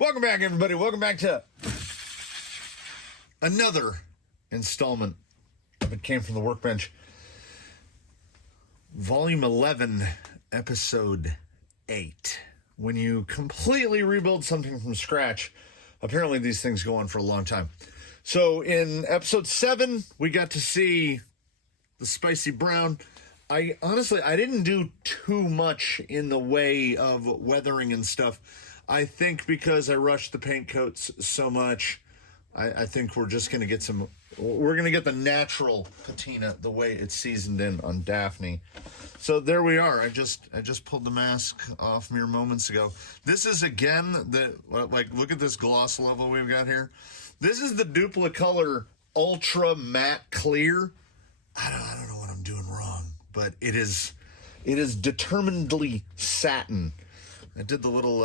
Welcome back, everybody. Welcome back to another installment of It Came From the Workbench. Volume 11, Episode 8. When you completely rebuild something from scratch, apparently these things go on for a long time. So in Episode 7, we got to see the spicy brown. I didn't do too much in the way of weathering and stuff. I think because I rushed the paint coats so much, I think we're just going to get we're going to get the natural patina the way it's seasoned in on Daphne. So there we are. I just pulled the mask off mere moments ago. This is, again, look at this gloss level we've got here. This is the Duplicolor Ultra Matte Clear. I don't know what I'm doing wrong, but it is determinedly satin. I did the little,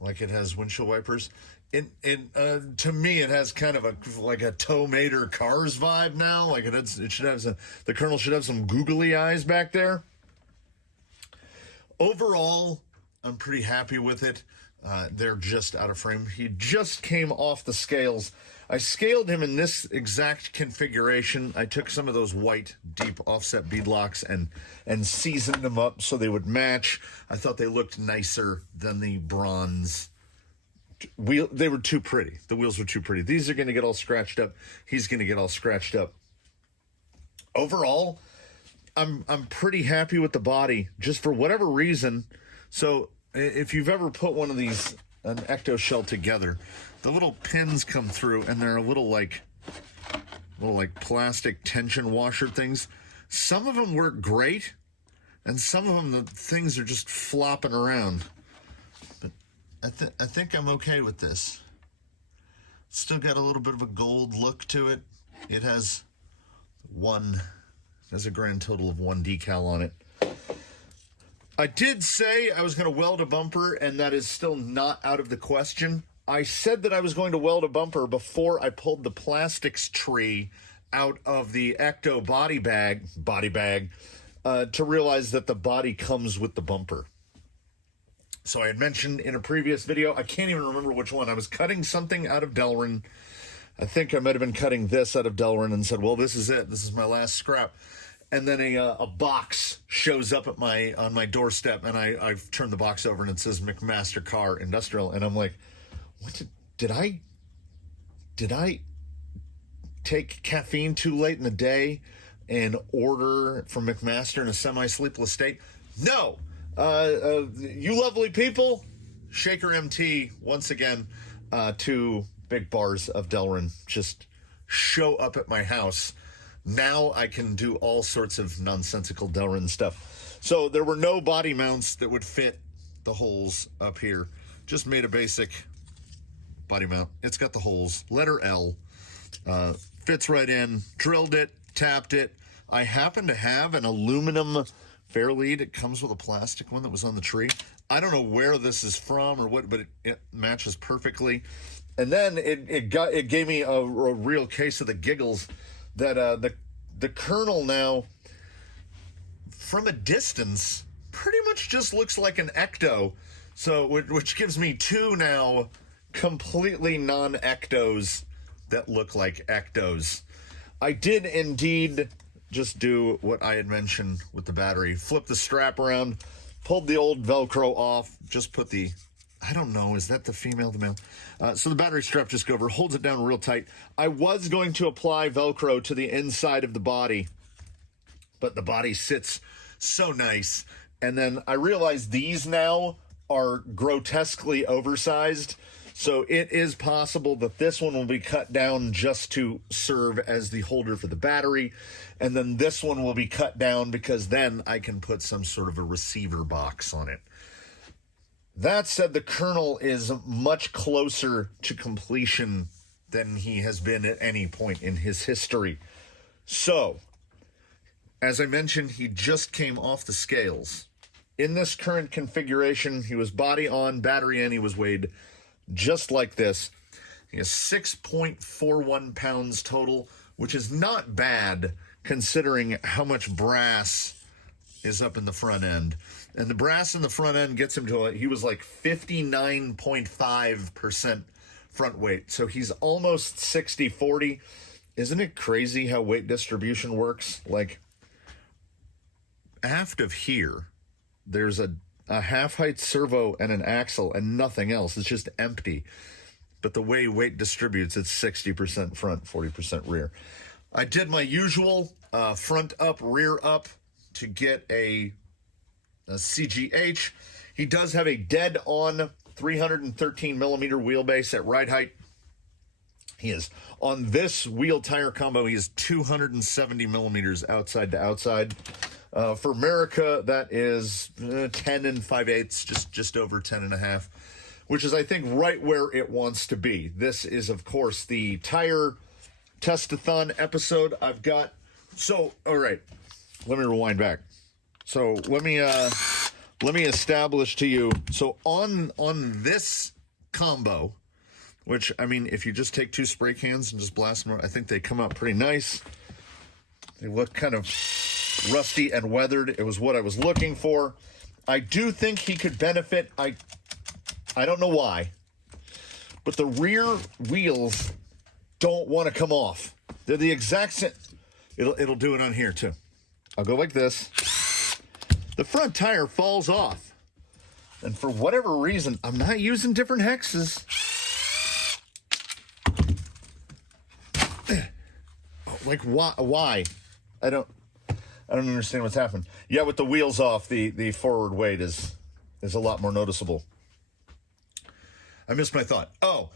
like it has windshield wipers. To me, it has kind of like a Tow Mater Cars vibe now. Like it should have the Colonel should have some googly eyes back there. Overall, I'm pretty happy with it. They're just out of frame. He just came off the scales. I scaled him in this exact configuration. I took some of those white deep offset beadlocks and seasoned them up so they would match. I thought they looked nicer than the bronze wheel. They were too pretty. The wheels were too pretty. These are going to get all scratched up. He's going to get all scratched up. Overall, I'm pretty happy with the body, just for whatever reason. So if you've ever put one of these, an ecto shell together, the little pins come through and they're little like plastic tension washer things. Some of them work great, and some of them, the things are just flopping around. But I think I'm okay with this. Still got a little bit of a gold look to it. It has a grand total of 1 decal on it. I did say I was going to weld a bumper, and that is still not out of the question. I said that I was going to weld a bumper before I pulled the plastics tree out of the Ecto body bag, to realize that the body comes with the bumper. So I had mentioned in a previous video, I can't even remember which one. I was cutting something out of Delrin. I think I might have been cutting this out of Delrin and said, well, this is it. This is my last scrap. And then a box shows up on my doorstep, and I've turned the box over and it says McMaster Car Industrial, and I'm like, what did I take caffeine too late in the day and order from McMaster in a semi-sleepless state? No. You lovely people, Shaker MT, once again, 2 big bars of Delrin just show up at my house. Now I can do all sorts of nonsensical Delrin stuff. So there were no body mounts that would fit the holes up here. Just made a basic body mount. It's got the holes, letter L, fits right in, drilled it, tapped it. I happen to have an aluminum fairlead. It comes with a plastic one that was on the tree. I don't know where this is from or what, but it matches perfectly. And then it gave me a real case of the giggles that the Colonel now, from a distance, pretty much just looks like an Ecto. So, which gives me 2 now completely non-Ectos that look like Ectos. I did indeed just do what I had mentioned with the battery. Flip the strap around, pulled the old Velcro off, just put the, I don't know, is that the female, the male? So the battery strap just go over, holds it down real tight. I was going to apply Velcro to the inside of the body, but the body sits so nice. And then I realized these now are grotesquely oversized. So it is possible that this one will be cut down just to serve as the holder for the battery. And then this one will be cut down because then I can put some sort of a receiver box on it. That said, the Colonel is much closer to completion than he has been at any point in his history. So, as I mentioned, he just came off the scales. In this current configuration, he was body on, battery in, he was weighed just like this. He has 6.41 pounds total, which is not bad considering how much brass is up in the front end. And the brass in the front end gets him to, he was like 59.5% front weight. So he's almost 60-40. Isn't it crazy how weight distribution works? Like, aft of here, there's a half-height servo and an axle and nothing else. It's just empty. But the way weight distributes, it's 60% front, 40% rear. I did my usual front up, rear up to get a CGH. He does have a dead-on 313 millimeter wheelbase at ride height. He is, on this wheel tire combo, he is 270 millimeters outside to outside. For America, that is 10 5/8, just over 10.5, which is, I think, right where it wants to be. This is, of course, the tire testathon episode I've got. So, all right, let me rewind back. So let me establish to you. So on this combo, which, I mean, if you just take 2 spray cans and just blast them, I think they come out pretty nice. They look kind of rusty and weathered. It was what I was looking for. I do think he could benefit. I don't know why, but the rear wheels don't want to come off. They're the exact same. It'll do it on here too. I'll go like this. The front tire falls off, and for whatever reason, I'm not using different hexes. Like, why? I don't understand what's happened. Yeah, with the wheels off, the forward weight is a lot more noticeable. I missed my thought. Oh,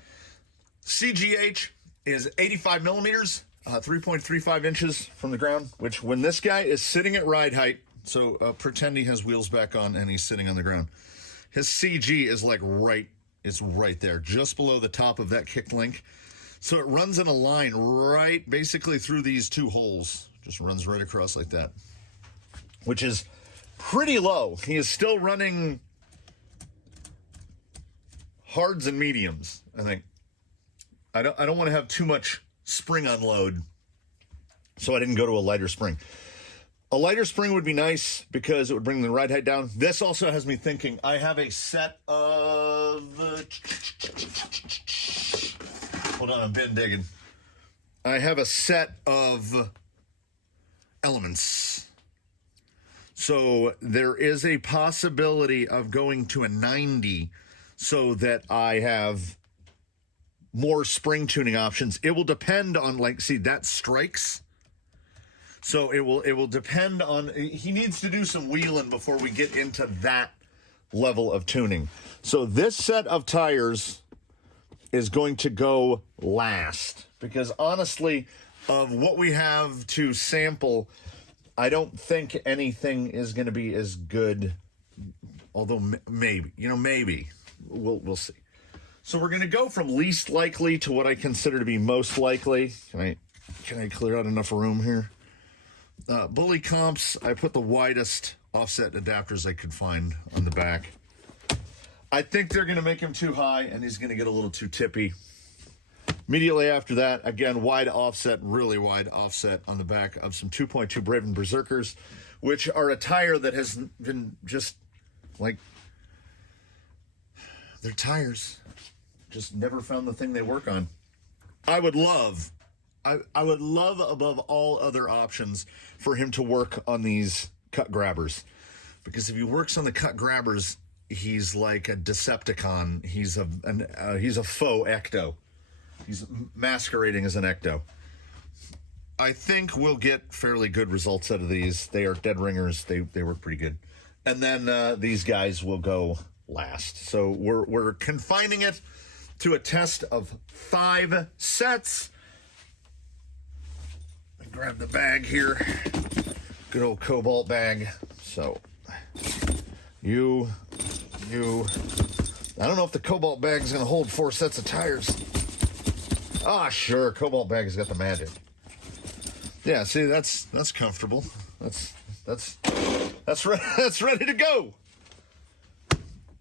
CGH is 85 millimeters, 3.35 inches from the ground, which when this guy is sitting at ride height, so pretend he has wheels back on and he's sitting on the ground. His CG is like it's right there, just below the top of that kick link. So it runs in a line right basically through these 2 holes. Just runs right across like that, which is pretty low. He is still running hards and mediums, I think. I don't want to have too much spring unload, so I didn't go to a lighter spring. A lighter spring would be nice because it would bring the ride height down. This also has me thinking. I have a set of... hold on, I'm bin digging. I have a set of elements. So there is a possibility of going to a 90 so that I have more spring tuning options. It will depend on, like, see, that strikes. So it will depend on, he needs to do some wheeling before we get into that level of tuning. So this set of tires is going to go last because honestly, of what we have to sample, I don't think anything is going to be as good, although maybe, maybe. We'll see. So we're going to go from least likely to what I consider to be most likely. Can I clear out enough room here? Bully comps, I put the widest offset adapters I could find on the back. I think they're going to make him too high, and he's going to get a little too tippy. Immediately after that, again, wide offset, really wide offset on the back of some 2.2 Braven Berserkers, which are a tire that has been just like, they're tires. Just never found the thing they work on. I would love above all other options for him to work on these cut grabbers. Because if he works on the cut grabbers, he's like a Decepticon. He's a faux ecto. He's masquerading as an ecto. I think we'll get fairly good results out of these. They are dead ringers. They work pretty good. And then these guys will go last. So we're confining it to a test of 5 sets. Grab the bag here. Good old Cobalt bag. So you I don't know if the Cobalt bag is going to hold 4 sets of tires. Ah, sure, Cobalt bag has got the magic. Yeah, see, that's comfortable. That's ready to go.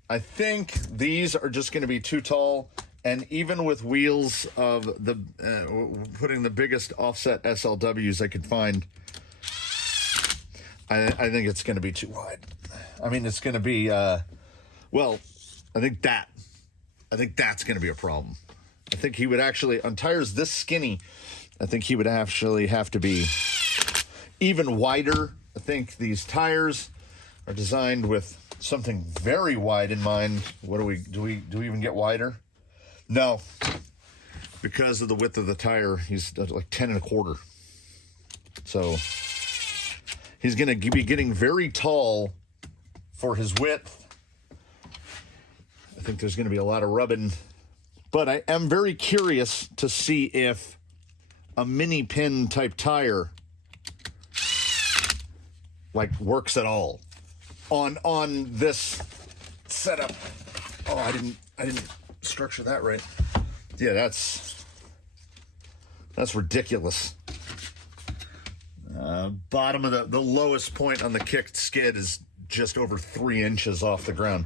I think these are just going to be too tall, and even with wheels of the putting the biggest offset SLWs I could find, I think it's going to be too wide. I mean, it's going to be, well, I think that's going to be a problem. I think he would actually, on tires this skinny, I think he would actually have to be even wider. I think these tires are designed with something very wide in mind. What do we even get wider? No, because of the width of the tire, he's like 10 1/4. So he's going to be getting very tall for his width. I think there's going to be a lot of rubbing, but I am very curious to see if a mini pin type tire like works at all on this setup. Oh, I didn't structure that right. Yeah, that's ridiculous. Bottom of the lowest point on the kicked skid is just over 3 inches off the ground.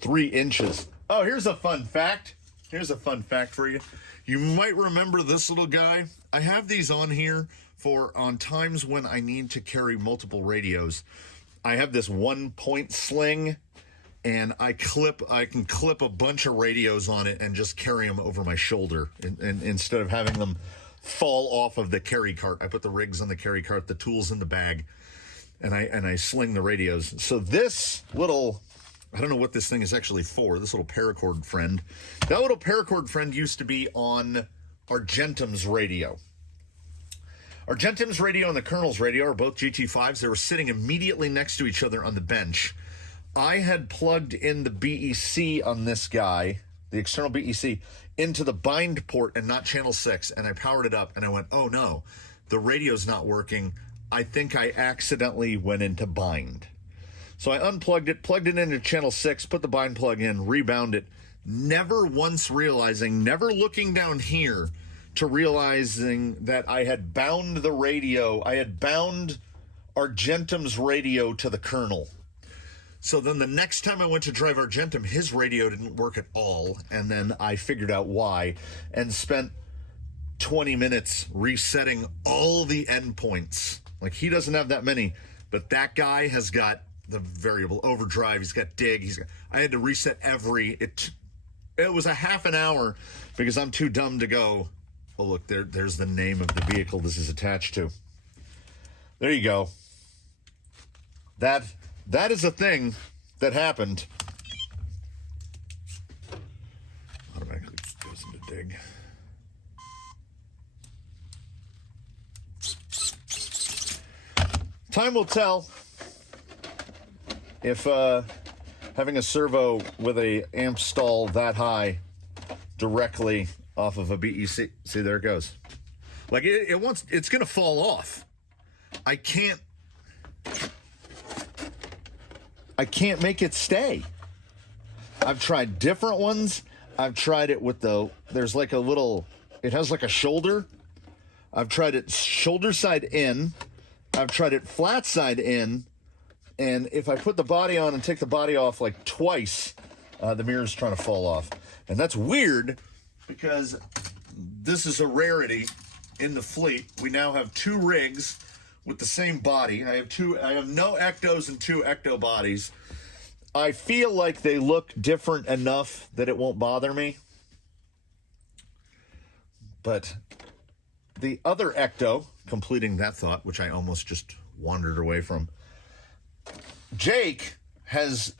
3 inches. Oh, here's a fun fact. Here's a fun fact for you. You might remember this little guy. I have these on here on times when I need to carry multiple radios. I have this 1-point sling, and I can clip a bunch of radios on it and just carry them over my shoulder, and instead of having them fall off of the carry cart. I put the rigs on the carry cart, the tools in the bag, and I sling the radios. So this little, I don't know what this thing is actually for, this little paracord friend. That little paracord friend used to be on Argentum's radio. Argentum's radio and the Colonel's radio are both GT5s. They were sitting immediately next to each other on the bench. I had plugged in the BEC on this guy, the external BEC, into the bind port and not channel 6, and I powered it up, and I went, oh no, the radio's not working. I think I accidentally went into bind. So I unplugged it, plugged it into channel 6, put the bind plug in, rebound it, never once realizing, never looking down here to realizing that I had bound the radio, I had bound Argentum's radio to the Colonel. So then the next time I went to drive Argentum, his radio didn't work at all, and then I figured out why and spent 20 minutes resetting all the endpoints. Like, he doesn't have that many, but that guy has got the variable overdrive, he's got dig, I had to reset it was a half an hour because I'm too dumb to go, oh look, there's the name of the vehicle this is attached to. There you go. That is a thing that happened. Automatically goes into dig. Time will tell if having a servo with a amp stall that high directly off of a BEC. See, there it goes. Like it's going to fall off. I can't make it stay. I've tried different ones. I've tried it with there's like a little, it has like a shoulder. I've tried it shoulder side in. I've tried it flat side in. And if I put the body on and take the body off like twice, the mirror's trying to fall off. And that's weird because this is a rarity in the fleet. We now have 2 rigs with the same body. I have no ectos and 2 ecto bodies. I feel like they look different enough that it won't bother me. But the other ecto, completing that thought, which I almost just wandered away from, Jake has,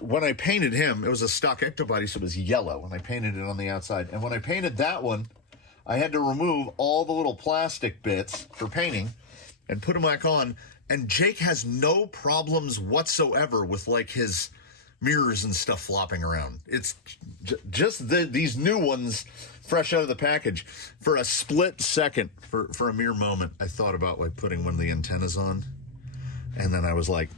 when I painted him, it was a stock ecto body, so it was yellow, and I painted it on the outside. And when I painted that one, I had to remove all the little plastic bits for painting and put them back on. And Jake has no problems whatsoever with like his mirrors and stuff flopping around. It's just these new ones fresh out of the package. For a split second, for a mere moment, I thought about like putting one of the antennas on. And then I was like,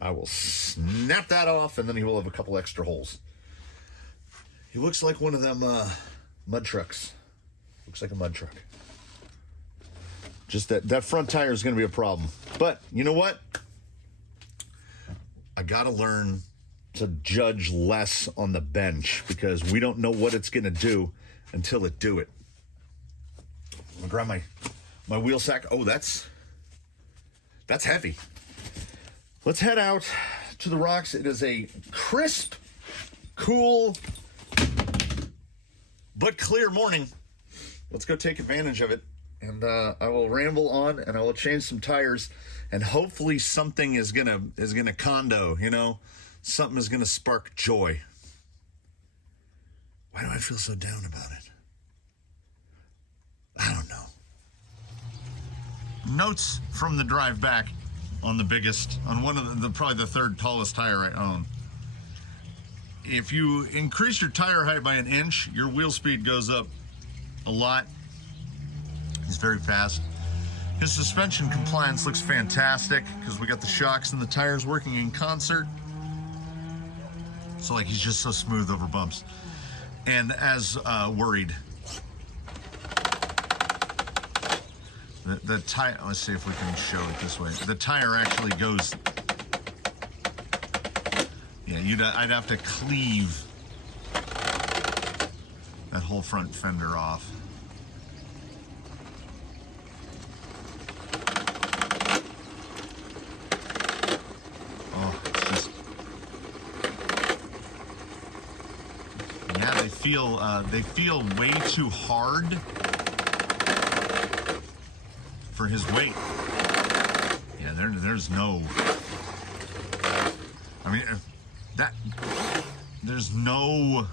I will snap that off, and then he will have a couple extra holes. He looks like one of them mud trucks. Looks like a mud truck. Just that front tire is going to be a problem. But you know what? I got to learn to judge less on the bench because we don't know what it's going to do until it do it. I'm going to grab my wheel sack. Oh, That's heavy. Let's head out to the rocks. It is a crisp, cool, but clear morning. Let's go take advantage of it. And I will ramble on, and I will change some tires, and hopefully something is gonna condo, you know, something is gonna spark joy. Why do I feel so down about it? I don't know. Notes from the drive back on one of the probably the third tallest tire I own. If you increase your tire height by 1 inch, your wheel speed goes up a lot. He's very fast. His suspension compliance looks fantastic because we got the shocks and the tires working in concert. So like he's just so smooth over bumps. And as worried, the tire, let's see if we can show it this way. The tire actually goes, yeah, I'd have to cleave that whole front fender off. They feel way too hard for his weight. Yeah, there's no. I mean, there's no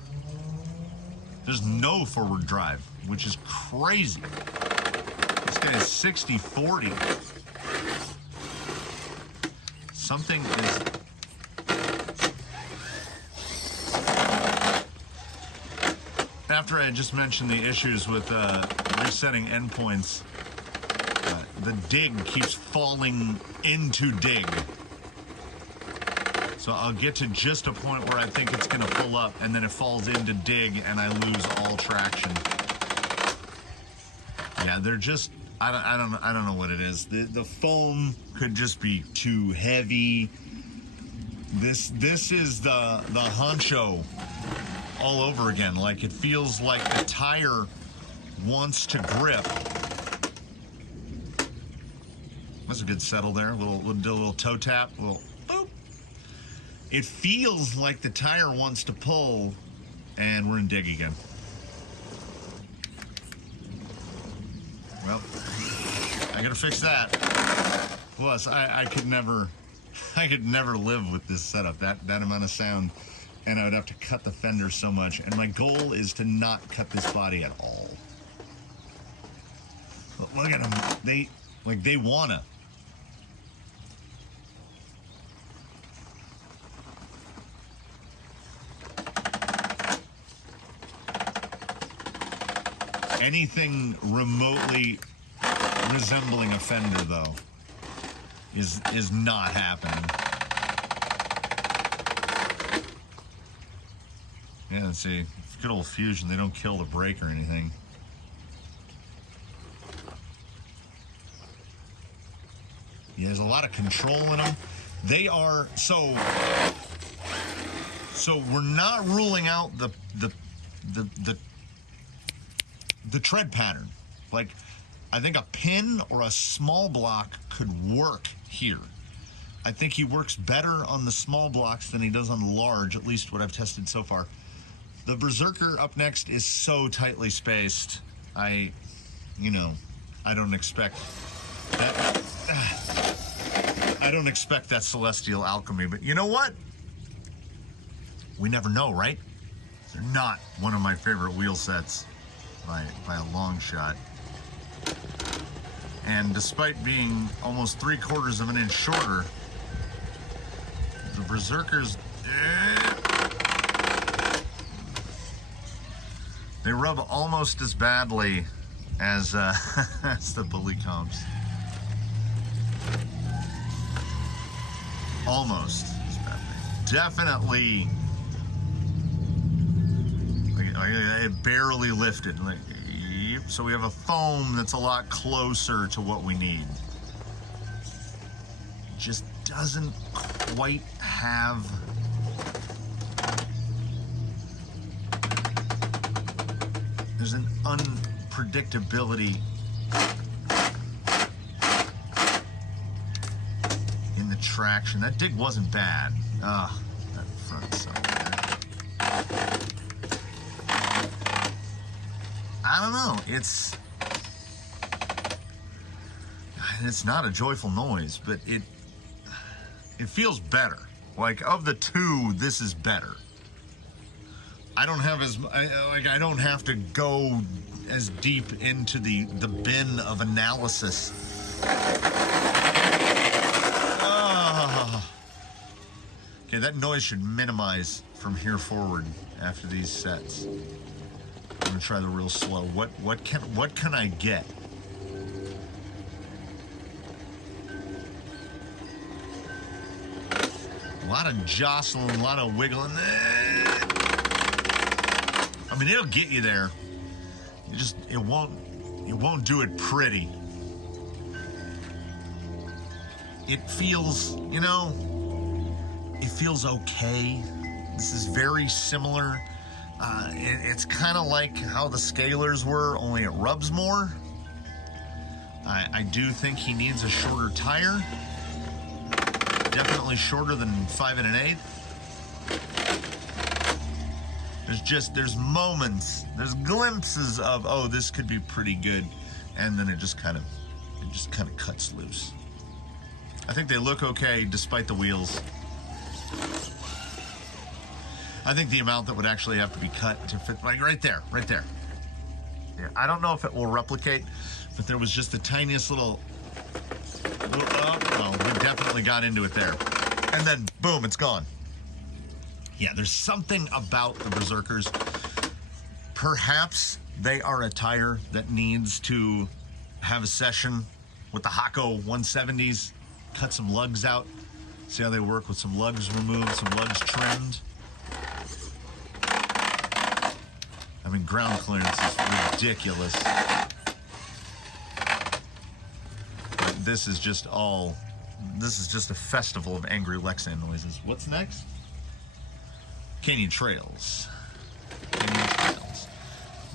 forward drive, which is crazy. This guy is 60/40. Something is. After I just mentioned the issues with resetting endpoints, the dig keeps falling into dig. So I'll get to just a point where I think it's going to pull up, and then it falls into dig, and I lose all traction. Yeah, they're just I don't know what it is. The foam could just be too heavy. This is the honcho all over again. Like, it feels like the tire wants to grip. That's a good settle there. Little toe tap. Little boop. It feels like the tire wants to pull, and we're in dig again. Well, I gotta fix that. Plus, I could never live with this setup. That amount of sound. And I would have to cut the fender so much. And my goal is to not cut this body at all. But look at them. They wanna. Anything remotely resembling a fender, though, is not happening. Yeah, let's see. Good old Fusion. They don't kill the brake or anything. Yeah, there's a lot of control in them. They are so we're not ruling out the tread pattern. Like, I think a pin or a small block could work here. I think he works better on the small blocks than he does on the large, at least what I've tested so far. The Berserker up next is so tightly spaced. I don't expect that. I don't expect that celestial alchemy, but you know what? We never know, right? They're not one of my favorite wheel sets by a long shot. And despite being almost 3/4 of an inch shorter, the Berserkers, they rub almost as badly as as the bully comps. Almost as badly. Definitely. It barely lifted. So we have a foam that's a lot closer to what we need. Just doesn't quite have there's an unpredictability traction. That dig wasn't bad. That front side there. I don't know. It's not a joyful noise, but it feels better. Like, of the two, this is better. I don't have I don't have to go as deep into the bin of analysis. Okay, that noise should minimize from here forward after these sets. I'm gonna try the real slow. What can I get? A lot of jostling, a lot of wiggling. I mean, it'll get you there. It won't do it pretty. It feels, it feels okay. This is very similar. It's kind of like how the Scalers were, only it rubs more. I do think he needs a shorter tire. Definitely shorter than 5 1/8. There's moments, there's glimpses of, oh, this could be pretty good, and then it just kind of cuts loose. I think they look okay despite the wheels. I think the amount that would actually have to be cut to fit, like right there. Yeah, I don't know if it will replicate, but there was just the tiniest little oh, we definitely got into it there. And then, boom, it's gone. Yeah, there's something about the Berserkers. Perhaps they are a tire that needs to have a session with the Hako 170s, cut some lugs out, see how they work with some lugs removed, some lugs trimmed. I mean, ground clearance is ridiculous. But this is just a festival of angry Lexan noises. What's next? Canyon Trails.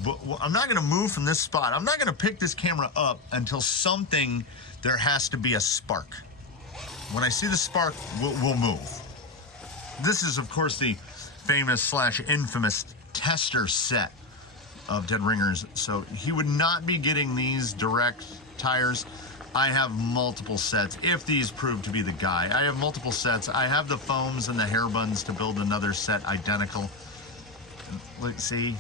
But I'm not going to move from this spot. I'm not going to pick this camera up until there has to be a spark. When I see the spark, we'll move. This is, of course, the famous / infamous tester set of Dead Ringers. So he would not be getting these direct tires. I have multiple sets. If these prove to be the guy, I have multiple sets. I have the foams and the hair buns to build another set identical. Let's see.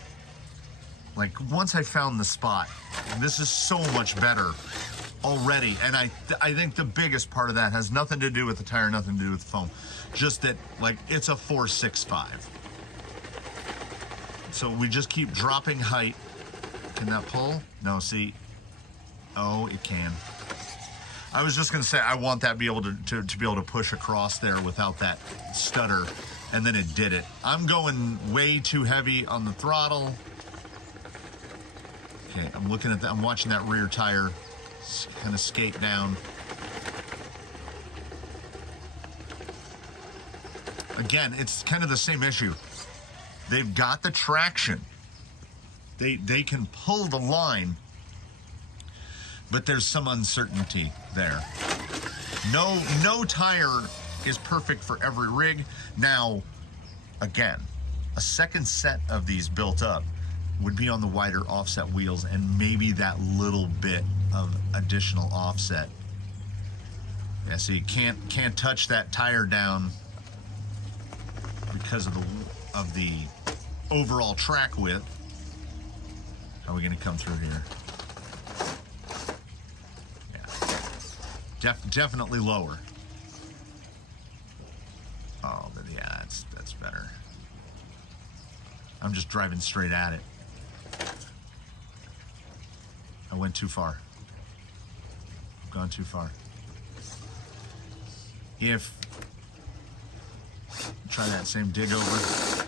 Like, once I found the spot, this is so much better already. And I think the biggest part of that has nothing to do with the tire, nothing to do with the foam. Just that, like, it's a 465. So we just keep dropping height. Can that pull? No, see. Oh, it can. I was just gonna say, I want that to be able to be able to push across there without that stutter, and then it did it. I'm going way too heavy on the throttle. Okay, I'm looking at that. I'm watching that rear tire kind of skate down. Again, it's kind of the same issue. They've got the traction. They can pull the line, but there's some uncertainty there. No tire is perfect for every rig. Now, again, a second set of these built up would be on the wider offset wheels and maybe that little bit of additional offset. Yeah, so you can't touch that tire down because of the overall track width. How are we gonna come through here? Yeah, definitely lower. Oh, but yeah, that's better. I'm just driving straight at it. I went too far. I've gone too far. Try that same dig over.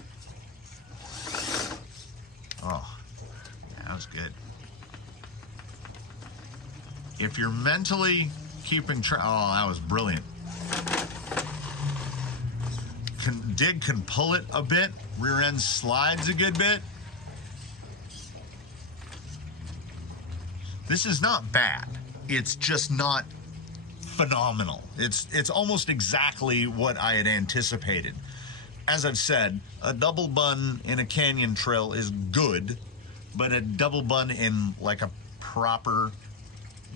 Oh, yeah, that was good. If you're mentally keeping track, oh, that was brilliant. Dig can pull it a bit. Rear end slides a good bit. This is not bad. It's just not phenomenal. It's almost exactly what I had anticipated. As I've said, a double bun in a canyon trail is good, but a double bun in like a proper,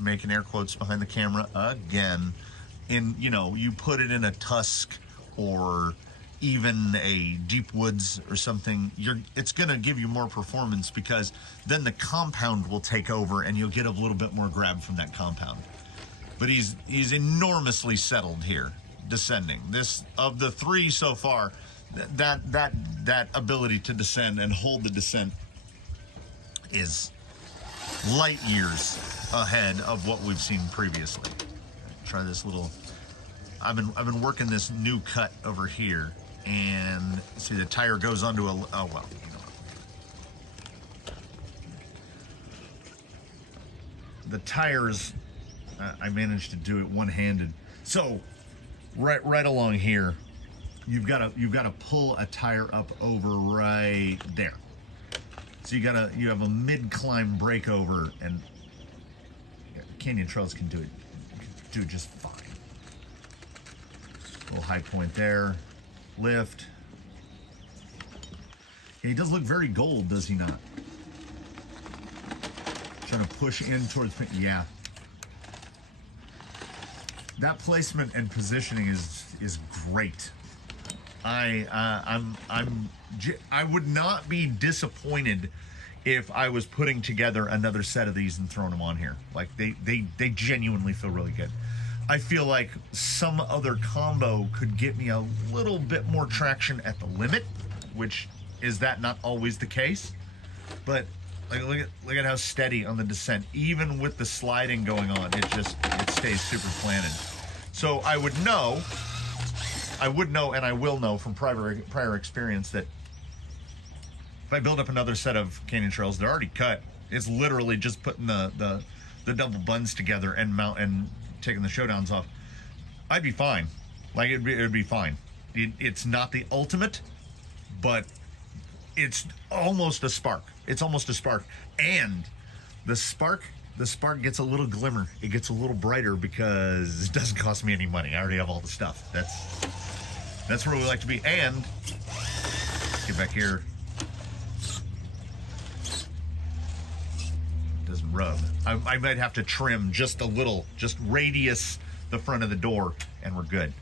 making air quotes behind the camera again, in, you know, you put it in a tusk or even a deep woods or something, it's gonna give you more performance, because then the compound will take over and you'll get a little bit more grab from that compound. But he's enormously settled here, descending. This, of the three so far, that ability to descend and hold the descent is light years ahead of what we've seen previously. Try this little. I've been working this new cut over here, and see the tire goes onto a. Oh well, you know. The tires, I managed to do it one-handed. So, right along here, you've got to pull a tire up over right there. So you have a mid-climb breakover, and canyon trails can do it just fine. Little high point there, lift. Yeah, he does look very gold, does he not? Trying to push in towards, yeah. That placement and positioning is great. I would not be disappointed if I was putting together another set of these and throwing them on here. Like they genuinely feel really good. I feel like some other combo could get me a little bit more traction at the limit, which is that not always the case. But like look at how steady on the descent, even with the sliding going on, it stays super planted. So I would know, and I will know from prior experience, that if I build up another set of canyon trails, they're already cut. It's literally just putting the double buns together and taking the Showdowns off. I'd be fine. Like it'd be fine. It's not the ultimate, but it's almost a spark. It's almost a spark, and the spark gets a little glimmer. It gets a little brighter because it doesn't cost me any money. I already have all the stuff. That's where we like to be. And get back here. Doesn't rub. I might have to trim just a little, just radius the front of the door, and we're good.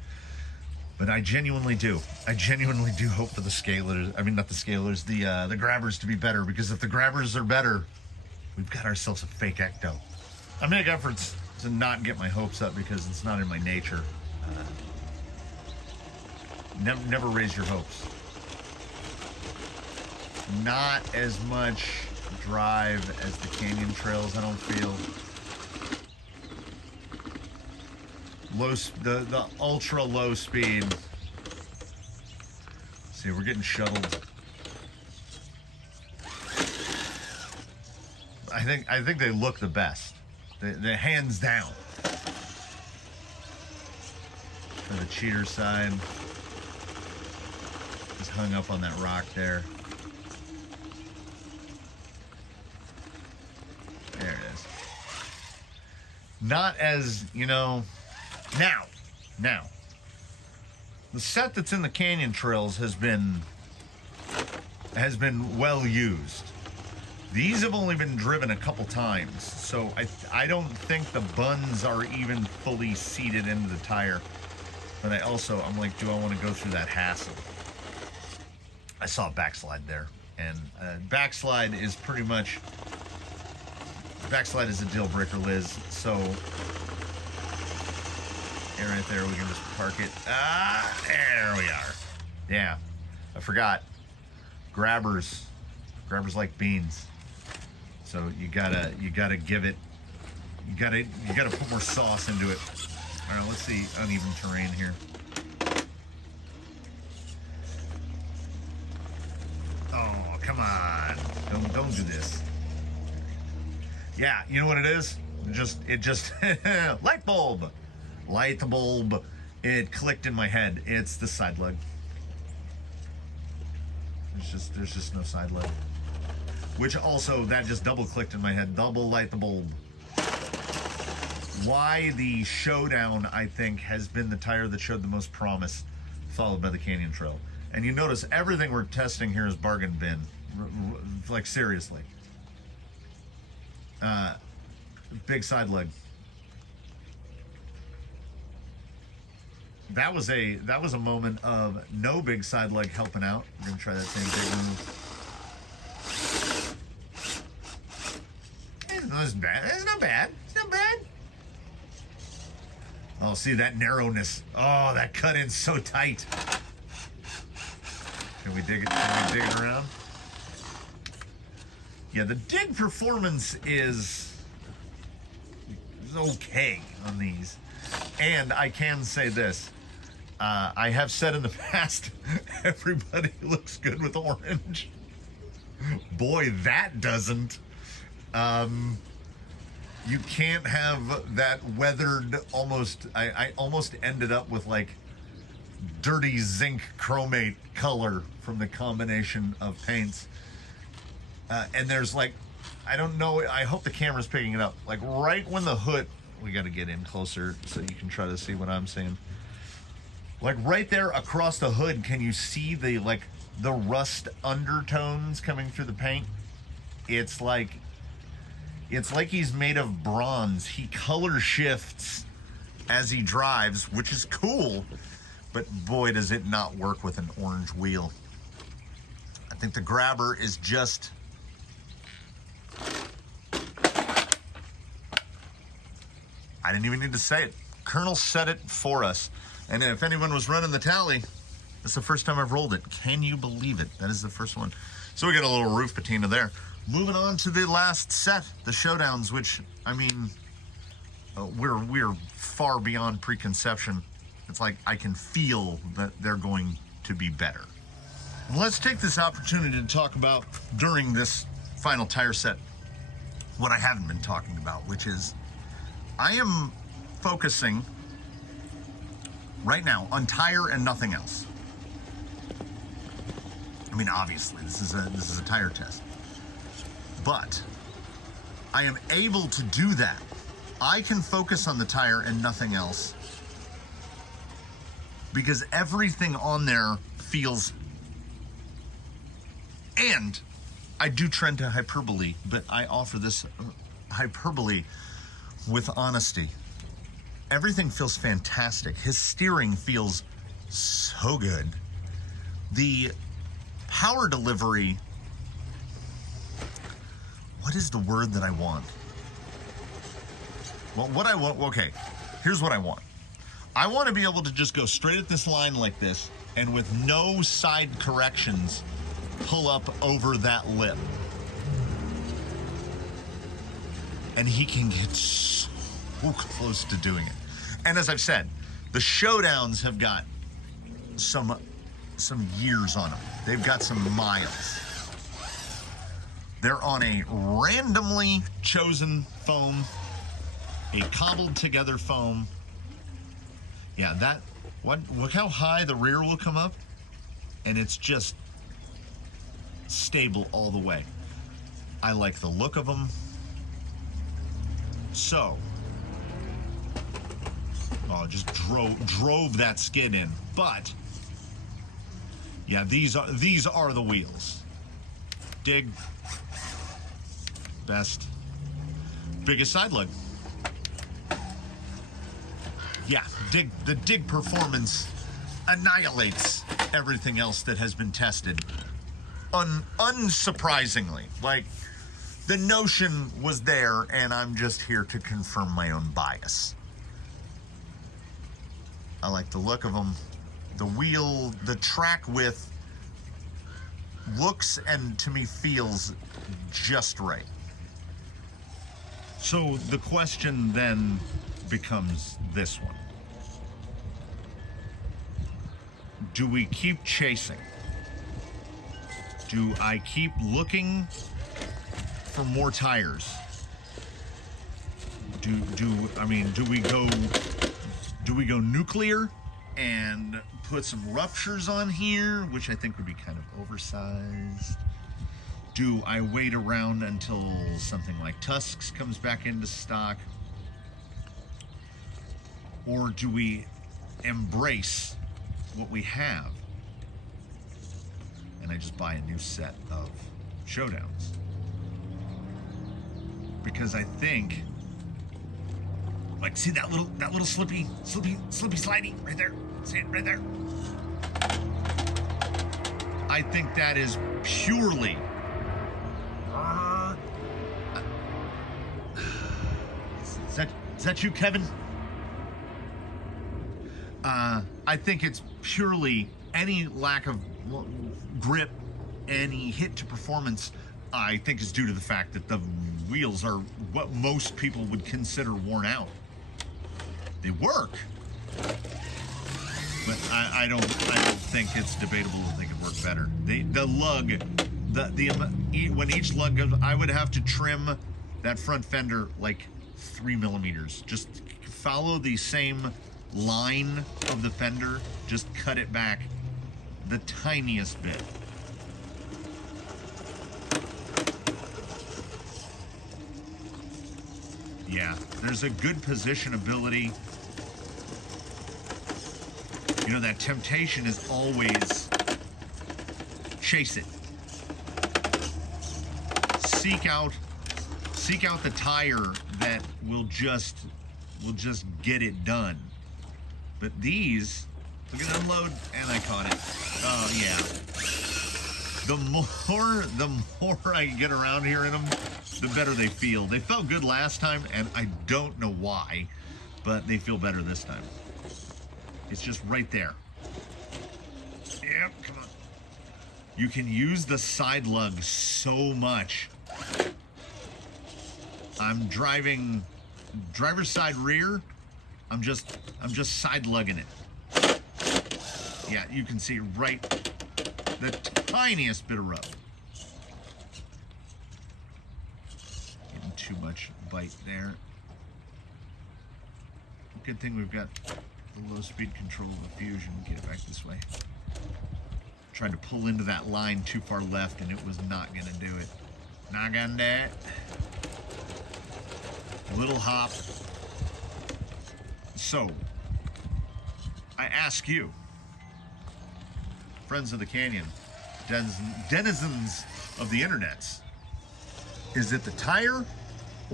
But I genuinely do hope for the scalers. I mean, not the scalers, the grabbers to be better, because if the grabbers are better, we've got ourselves a fake ecto. I make efforts to not get my hopes up because it's not in my nature. Never raise your hopes. Not as much drive as the canyon trails, I don't feel. The ultra low speed. See, we're getting shuttled. I think they look the best. The hands down. For the cheater side. Just hung up on that rock there. There it is. Not as, you know, now. The set that's in the canyon trails has been well used. These have only been driven a couple times, so I don't think the buns are even fully seated into the tire. But I'm like, do I want to go through that hassle? I saw a backslide there, and backslide is a deal breaker, Liz. So, and right there, we can just park it. There we are. Yeah, I forgot. Grabbers like beans. So you gotta give it. You gotta put more sauce into it. All right, let's see uneven terrain here. Oh, come on! Don't do this. Yeah, you know what it is? It just light bulb. It clicked in my head. It's the side lug. There's just no side lug. Which also, that just double clicked in my head. Double light the bulb. why the Showdown, I think, has been the tire that showed the most promise, followed by the Canyon Trail. And you notice everything we're testing here is bargain bin. Like, seriously. Big side leg. That was a moment of no big side leg helping out. We're gonna try that same big move. It's not bad. It's not bad. It's not bad. Oh, see that narrowness. Oh, that cut in so tight. Can we dig it? Can we dig it around? Yeah, the dig performance is okay on these. And I can say this. I have said in the past, everybody looks good with orange. Boy, that doesn't. You can't have that weathered almost, I almost ended up with like dirty zinc chromate color from the combination of paints. And there's like, I don't know, I hope the camera's picking it up. Like right when the hood, we got to get in closer so you can try to see what I'm seeing. Like right there across the hood, can you see the like the rust undertones coming through the paint? It's like he's made of bronze. He color shifts as he drives, which is cool, but boy, does it not work with an orange wheel. I think the grabber is just I didn't even need to say it. Colonel said it for us. And if anyone was running the tally, that's the first time I've rolled it. Can you believe it? That is the first one. So we got a little roof patina there. Moving on to the last set, the Showdowns, which, I mean, we're far beyond preconception. It's like I can feel that they're going to be better. Let's take this opportunity to talk about, during this final tire set, what I haven't been talking about, which is I am focusing right now on tire and nothing else. I mean, obviously, this is a tire test. But I am able to do that. I can focus on the tire and nothing else because everything on there feels, and I do trend to hyperbole, but I offer this hyperbole with honesty. Everything feels fantastic. His steering feels so good. The power delivery, what is the word that I want? Well, what I want, okay, here's what I want. I want to be able to just go straight at this line like this, and with no side corrections, pull up over that lip. And he can get so close to doing it. And as I've said, the Showdowns have got some years on them. They've got some miles. They're on a randomly chosen foam, a cobbled together foam. Yeah, look how high the rear will come up, and it's just stable all the way. I like the look of them. So, just drove that skid in. But yeah, these are the wheels. Dig, best, biggest side leg. Yeah, the dig performance annihilates everything else that has been tested. Unsurprisingly, like the notion was there, and I'm just here to confirm my own bias. I like the look of them. The wheel, the track width looks and to me feels just right. So the question then becomes this one. Do we keep chasing? Do I keep looking for more tires? Do we go nuclear and put some ruptures on here, which I think would be kind of oversized? Do I wait around until something like Tusks comes back into stock? Or do we embrace what we have? And I just buy a new set of Showdowns. Because I think, like, see that little slippy slidey right there? See it right there? I think that is purely is that you, Kevin? I think it's purely any lack of grip, any hit to performance, I think is due to the fact that the wheels are what most people would consider worn out. They work, but I don't think it's debatable that they could work better. The lug, when each lug goes, I would have to trim that front fender like 3 millimeters. Just follow the same line of the fender, just cut it back the tiniest bit. Yeah, there's a good positionability. You know, that temptation is always chase it. Seek out the tire that will just get it done. But these, look at that unload, and I caught it. Oh yeah. The more I get around here in them, the better they feel. They felt good last time, and I don't know why, but they feel better this time. It's just right there. Yep, come on. You can use the side lug so much. I'm driving driver's side rear. I'm just side lugging it. Yeah, you can see right the tiniest bit of rub. Getting too much bite there. Good thing we've got the low speed control of the Fusion. Get it back this way. Tried to pull into that line too far left and it was not gonna do it. Not gonna do it. Little hop. So, I ask you, friends of the canyon, denizens of the internets, is it the tire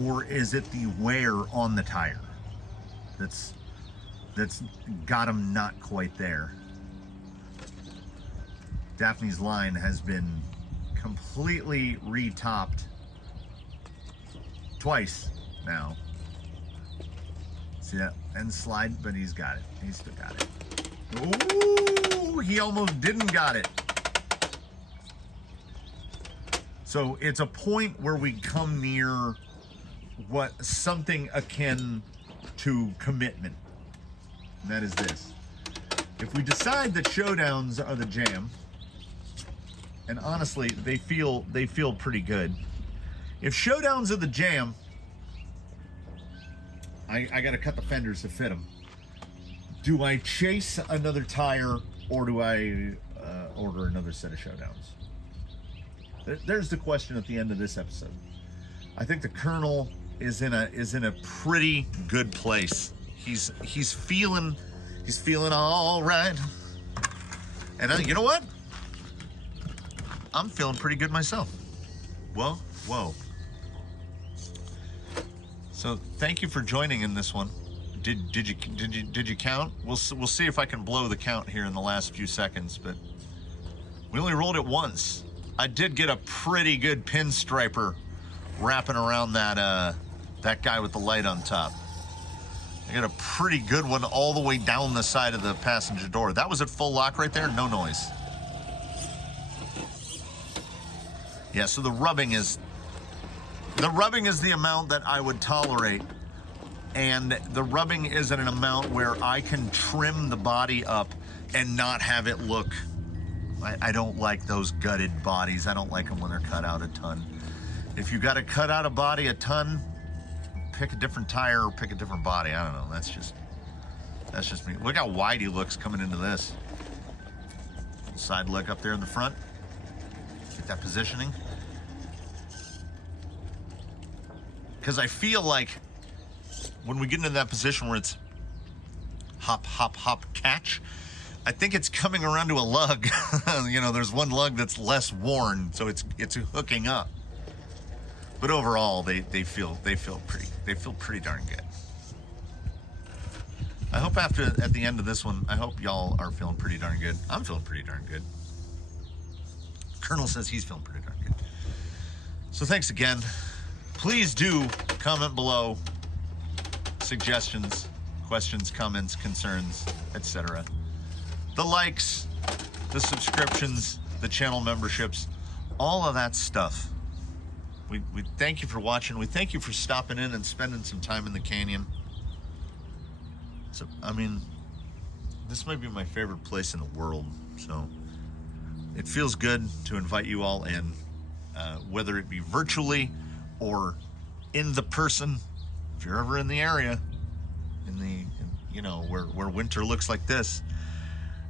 or is it the wear on the tire that's got them not quite there? Daphne's line has been completely retopped twice now. See that end slide, but he's got it. He's still got it. Ooh, he almost didn't got it. So it's a point where we come near what something akin to commitment. And that is this. If we decide that Showdowns are the jam, and honestly, they feel pretty good. If Showdowns are the jam, I gotta cut the fenders to fit them. Do I chase another tire or do I order another set of Showdowns? There's the question at the end of this episode. I think the Colonel is in a pretty good place. He's feeling all right. And you know what? I'm feeling pretty good myself. Whoa. So thank you for joining in this one. Did you count? We'll see if I can blow the count here in the last few seconds, but we only rolled it once. I did get a pretty good pinstriper wrapping around that guy with the light on top. I got a pretty good one all the way down the side of the passenger door. That was at full lock right there, no noise. Yeah, so the rubbing is the amount that I would tolerate, and the rubbing is at an amount where I can trim the body up and not have it look. I don't like those gutted bodies. I don't like them when they're cut out a ton. If you got to cut out a body a ton, pick a different tire or pick a different body. I don't know. That's just me. Look how wide he looks coming into this. Side look up there in the front. Get that positioning. Because I feel like when we get into that position where it's hop, hop, hop catch. I think it's coming around to a lug. You know, there's one lug that's less worn, so it's hooking up. But overall, they feel pretty darn good. I hope at the end of this one, I hope y'all are feeling pretty darn good. I'm feeling pretty darn good. Colonel says he's feeling pretty darn good. So thanks again. Please do comment below suggestions, questions, comments, concerns, etc. The likes, the subscriptions, the channel memberships, all of that stuff. We thank you for watching. We thank you for stopping in and spending some time in the canyon. So, I mean, this might be my favorite place in the world. So it feels good to invite you all in, whether it be virtually or in the person. If you're ever in the area, you know, where winter looks like this,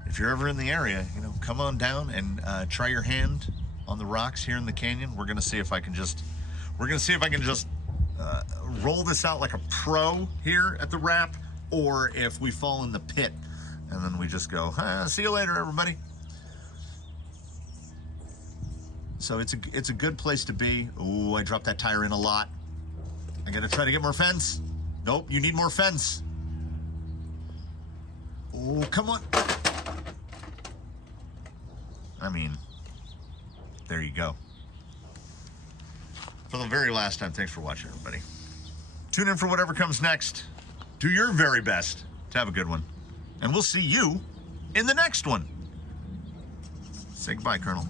if you're ever in the area, you know, come on down and try your hand on the rocks here in the canyon. We're gonna see if I can just roll this out like a pro here at the wrap, or if we fall in the pit and then we just go, see you later, everybody. So it's a good place to be. Ooh, I dropped that tire in a lot. I gotta try to get more fence. Nope, you need more fence. Oh, come on. I mean, there you go. For the very last time, thanks for watching, everybody. Tune in for whatever comes next. Do your very best to have a good one. And we'll see you in the next one. Say goodbye, Colonel.